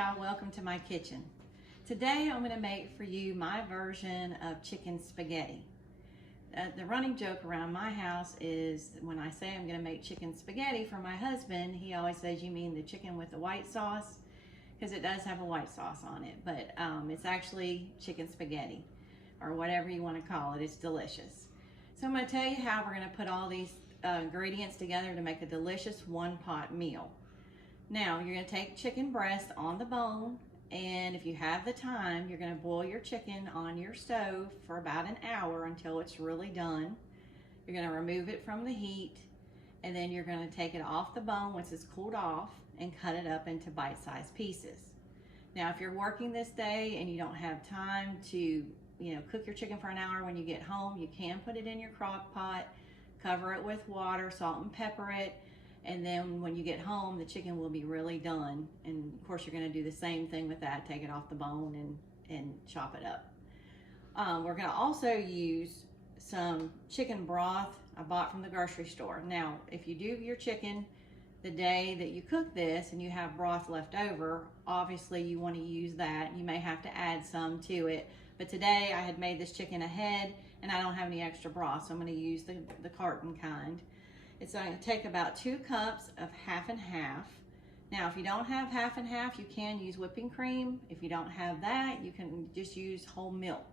y'all, welcome to my kitchen. Today I'm going to make for you my version of chicken spaghetti. The running joke around my house is when I say I'm going to make chicken spaghetti for my husband, he always says, you mean the chicken with the white sauce? Because it does have a white sauce on it, but it's actually chicken spaghetti or whatever you want to call it. It's delicious. So I'm going to tell you how we're going to put all these ingredients together to make a delicious one-pot meal. Now, you're going to take chicken breast on the bone, and if you have the time, you're going to boil your chicken on your stove for about an hour until it's really done. You're going to remove it from the heat, and then you're going to take it off the bone once it's cooled off and cut it up into bite-sized pieces. Now, if you're working this day and you don't have time to, cook your chicken for an hour when you get home, you can put it in your crock pot, cover it with water, salt and pepper it, and then when you get home, the chicken will be really done. And of course, you're going to do the same thing with that. Take it off the bone and chop it up. We're going to also use some chicken broth I bought from the grocery store. Now, if you do your chicken the day that you cook this and you have broth left over, obviously you want to use that. You may have to add some to it. But today I had made this chicken ahead and I don't have any extra broth, so I'm going to use the carton kind. It's going to take about 2 cups of half and half. Now, if you don't have half and half, you can use whipping cream. If you don't have that, you can just use whole milk.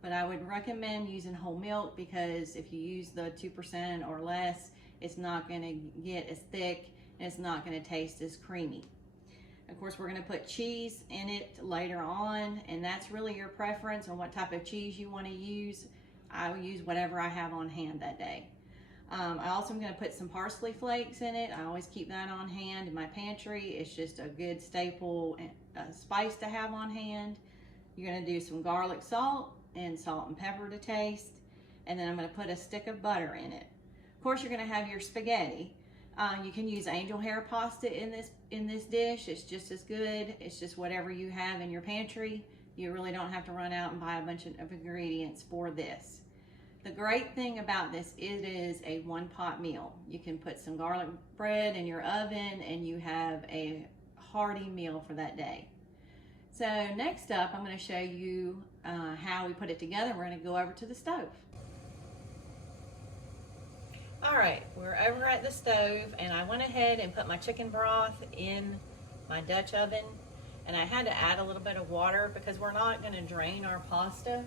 But I would recommend using whole milk because if you use the 2% or less, it's not going to get as thick and it's not going to taste as creamy. Of course, we're going to put cheese in it later on, and that's really your preference on what type of cheese you want to use. I will use whatever I have on hand that day. I also am going to put some parsley flakes in it. I always keep that on hand in my pantry. It's just a good staple spice to have on hand. You're going to do some garlic salt and salt and pepper to taste. And then I'm going to put a stick of butter in it. Of course, you're going to have your spaghetti. You can use angel hair pasta in this dish. It's just as good. It's just whatever you have in your pantry. You really don't have to run out and buy a bunch of ingredients for this. The great thing about this, it is a one-pot meal. You can put some garlic bread in your oven and you have a hearty meal for that day. So next up, I'm going to show you how we put it together. We're going to go over to the stove. All right, we're over at the stove and I went ahead and put my chicken broth in my Dutch oven, and I had to add a little bit of water because we're not going to drain our pasta.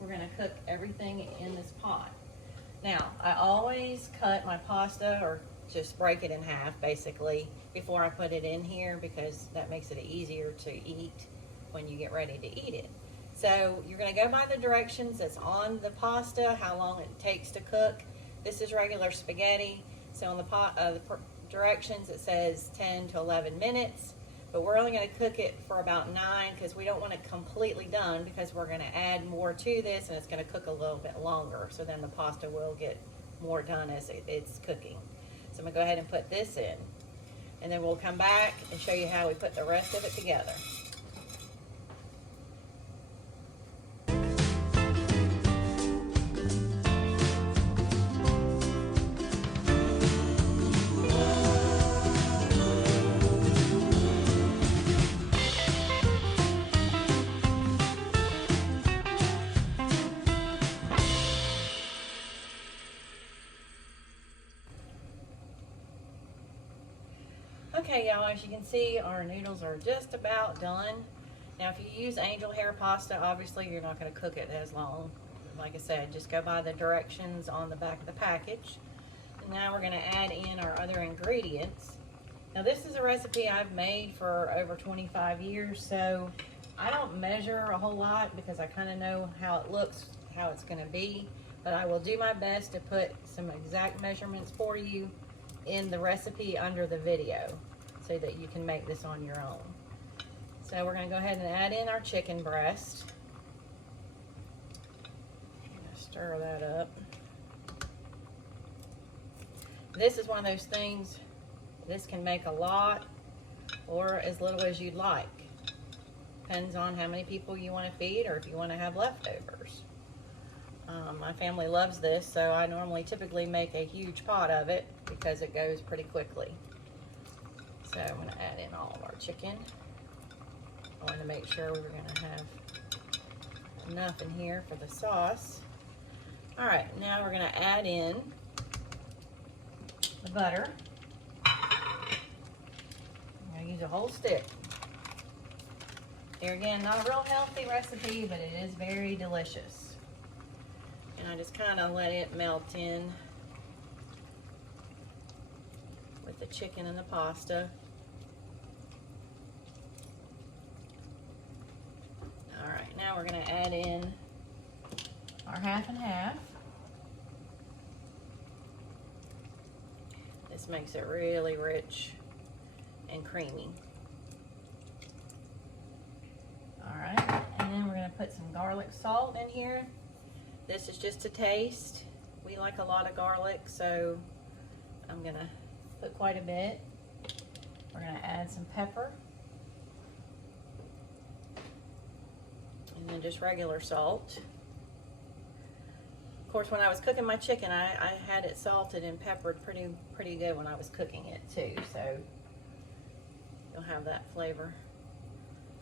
We're going to cook everything in this pot. Now, I always cut my pasta or just break it in half basically before I put it in here because that makes it easier to eat when you get ready to eat it. So you're going to go by the directions that's on the pasta, how long it takes to cook. This is regular spaghetti. So on the directions it says 10 to 11 minutes. But we're only going to cook it for about 9 because we don't want it completely done because we're going to add more to this and it's going to cook a little bit longer. So then the pasta will get more done as it's cooking. So I'm going to go ahead and put this in. And then we'll come back and show you how we put the rest of it together. Okay, y'all, as you can see, our noodles are just about done. Now, if you use angel hair pasta, obviously you're not going to cook it as long. Like I said, just go by the directions on the back of the package. And now we're going to add in our other ingredients. Now, this is a recipe I've made for over 25 years, so I don't measure a whole lot because I kind of know how it looks, how it's going to be. But I will do my best to put some exact measurements for you in the recipe under the video so that you can make this on your own. So we're going to go ahead and add in our chicken breast. Stir that up. This is one of those things, this can make a lot or as little as you'd like. Depends on how many people you want to feed or if you want to have leftovers. My family loves this, so I typically make a huge pot of it because it goes pretty quickly. So I'm going to add in all of our chicken. I wanted to make sure we were gonna have enough in here for the sauce. All right, now we're gonna add in the butter. I'm gonna use a whole stick. Here again, not a real healthy recipe, but it is very delicious. And I just kind of let it melt in with the chicken and the pasta. All right, now we're gonna add in our half and half. This makes it really rich and creamy. All right, and then we're gonna put some garlic salt in here. This is just a taste. We like a lot of garlic, so I'm gonna put quite a bit. We're gonna add some pepper. And then just regular salt. Of course, when I was cooking my chicken, I had it salted and peppered pretty good when I was cooking it too, so you'll have that flavor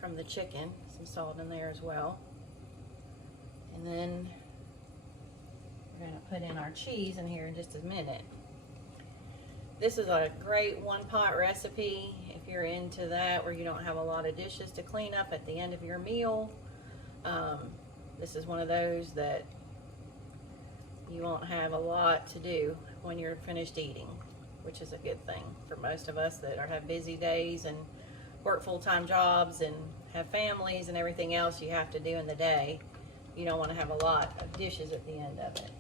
from the chicken. Some salt in there as well. And then we're gonna put in our cheese in here in just a minute. This is a great one-pot recipe if you're into that, where you don't have a lot of dishes to clean up at the end of your meal. This is one of those that you won't have a lot to do when you're finished eating, which is a good thing for most of us that have busy days and work full-time jobs and have families and everything else you have to do in the day. You don't want to have a lot of dishes at the end of it.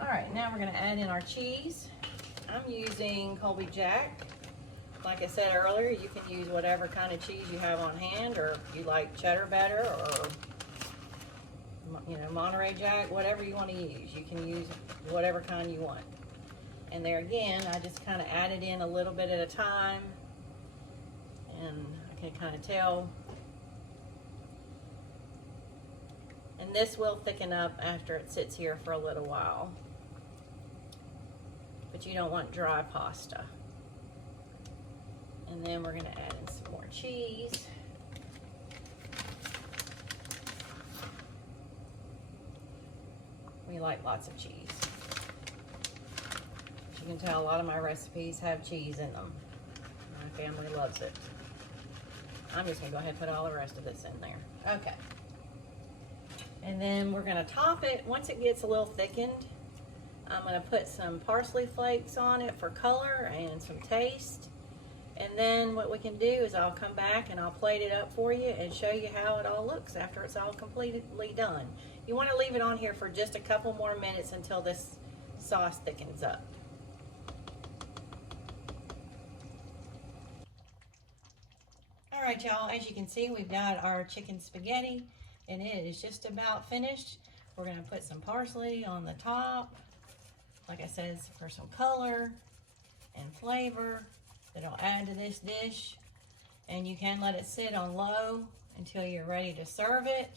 All right, now we're going to add in our cheese. I'm using Colby Jack. Like I said earlier, you can use whatever kind of cheese you have on hand, or if you like cheddar better, or Monterey Jack, whatever you want to use. You can use whatever kind you want. And there again, I just kind of add it in a little bit at a time, and I can kind of tell. And this will thicken up after it sits here for a little while. But you don't want dry pasta. And then we're going to add in some more cheese. We like lots of cheese. As you can tell, a lot of my recipes have cheese in them. My family loves it. I'm just going to go ahead and put all the rest of this in there. Okay. And then we're going to top it. Once it gets a little thickened, I'm going to put some parsley flakes on it for color and some taste. And then what we can do is I'll come back and I'll plate it up for you and show you how it all looks after it's all completely done. You want to leave it on here for just a couple more minutes until this sauce thickens up. All right, y'all, as you can see, we've got our chicken spaghetti and it is just about finished. We're going to put some parsley on the top, like I said, for some color and flavor that'll add to this dish. And you can let it sit on low until you're ready to serve it.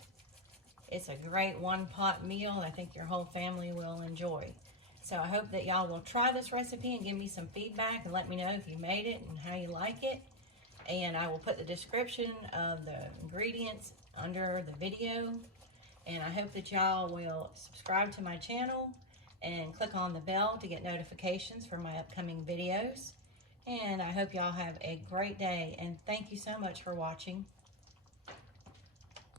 It's a great one-pot meal I think your whole family will enjoy. So I hope that y'all will try this recipe and give me some feedback and let me know if you made it and how you like it. And I will put the description of the ingredients under the video. And I hope that y'all will subscribe to my channel and click on the bell to get notifications for my upcoming videos. And I hope y'all have a great day, and thank you so much for watching.